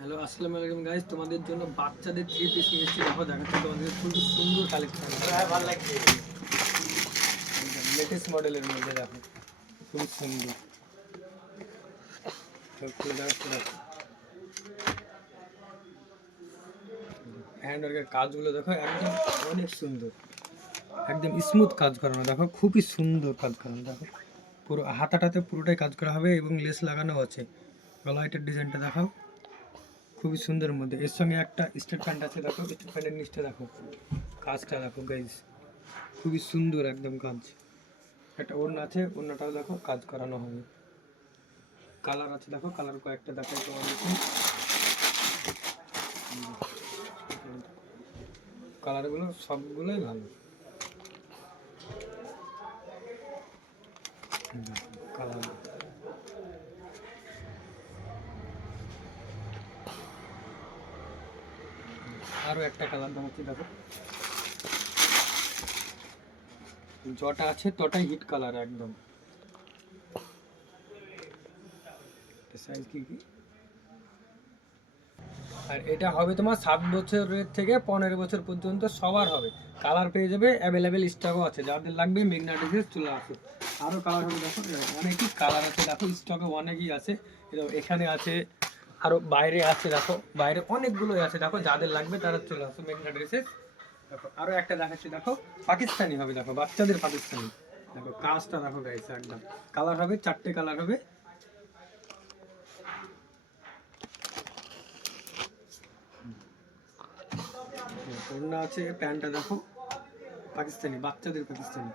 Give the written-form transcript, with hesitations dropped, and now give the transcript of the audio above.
Hello আসসালামু আলাইকুম guys, তোমাদের জন্য বাচ্চাদের থ্রি পিস নিয়ে এসেছি। দেখো দেখাচ্ছি তোমাদের খুব সুন্দর কালেকশন, ভালো লাগছে। লেটেস্ট মডেলের মধ্যে দেখো খুব সুন্দর হ্যান্ড ওয়ার্কের কাজগুলো দেখো, একদম অনেক সুন্দর, একদম স্মুথ কাজ করানো। দেখো খুবই সুন্দর কাজ করানো। দেখো পুরো হাতাটাতে পুরোটাই কাজ করা হবে এবং লেস লাগানো আছে। গলাইটের ডিজাইনটা দেখাও, খুবই সুন্দর মধ্যে। এর সঙ্গে একটা স্টেট প্যান্ট আছে, দেখো স্টেট প্যান্টের নিচটা দেখো, কাজটা দেখো গাইস, খুবই সুন্দর একদম কাজ। একটা ওড়না আছে, ওড়নাটাও দেখো কাজ করানো হবে। কালার আছে দেখো, কালার কয়েকটা দেখাই তোমাদেরকে। কালারগুলো সবগুলোই ভালো। কালার আরও একটা কালার দেখাচ্ছি দেখো, যটা আছে তটাই হিট কালার একদম। সাইজ কি কি, আর এটা হবে তোমার 7 বছরের থেকে 15 বছর পর্যন্ত সবার হবে। কালার পেয়ে যাবে, অ্যাভেলেবেল স্টকও আছে, যাদের লাগবে মেঘনা ড্রেসে চলে আসো। আরও কালার হবে দেখো, অনেকই কালার আছে দেখো, স্টকে অনেকই আছে। এখানে আছে, আরও বাইরে আছে দেখো, বাইরে অনেকগুলোই আছে দেখো, যাদের লাগবে তারা চলে আসো মেঘনা ড্রেসে। দেখো আরও একটা দেখাচ্ছি দেখো, পাকিস্তানি হবে দেখো, বাচ্চাদের পাকিস্তানি। দেখো কাজটা দেখো গাইছে, একদম কালার হবে, 4টে কালার হবে। ওড়না আছে, প্যান্টটা দেখো পাকিস্তানি, বাচ্চাদের পাকিস্তানি।